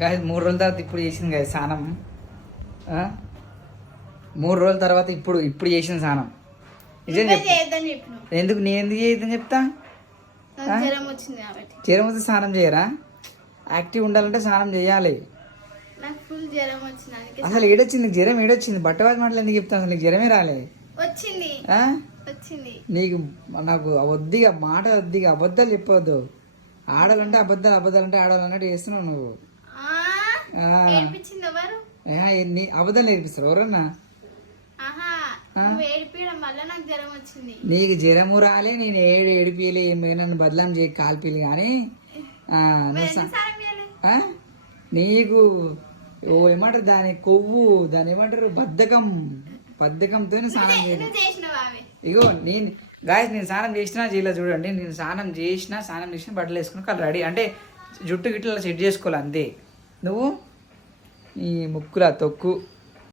Guys 3 రోజుల తర్వాత ఇప్పుడు చేసింది గాయస్ స్నానం. 3 రోజుల తర్వాత ఇప్పుడు చేసిన స్నానం. నిజం చెప్పు. ఎందుకు నేను ఎందుకు చేయొద్దని చెప్తా? జ్వరం వస్తే స్నానం చేయరా? యాక్టివ్ ఉండాలంటే స్నానం చేయాలి. అసలు ఏడొచ్చింది జ్వరం? ఏడొచ్చింది? బట్టవాది మాటలు ఎందుకు చెప్తాను? అసలు నీకు జ్వరమే రాలే. నీకు నాకు వద్దిగా మాట వద్దిగా అబద్ధాలు చెప్పవద్దు. ఆడాలంటే అబద్ధాలు, అబద్ధాలు అంటే ఆడాలి అన్నట్టు చేస్తున్నావు నువ్వు. అబద్ధాలు నేర్పిస్తారు ఎవరన్నా? నీకు జ్వరము రాలే, నేను ఏడిపియలే, ఏమైనా బదలాం చేయ కాల్పిలు కానీ నీకు ఏమంటారు దాని కొవ్వు, దాని ఏమంటారు బద్ధకంతోనే స్నానం చేయలేదు. ఇగో నేను గాయస్ నేను స్నానం చేసినా చేయలేదు చూడండి. నేను స్నానం చేసిన బట్టలు వేసుకుని కళ్ళు రెడీ అంటే జుట్టు గిట్ల సెట్ చేసుకోవాలి అంతే. నువ్వు ఈ ముక్కులా తొక్కు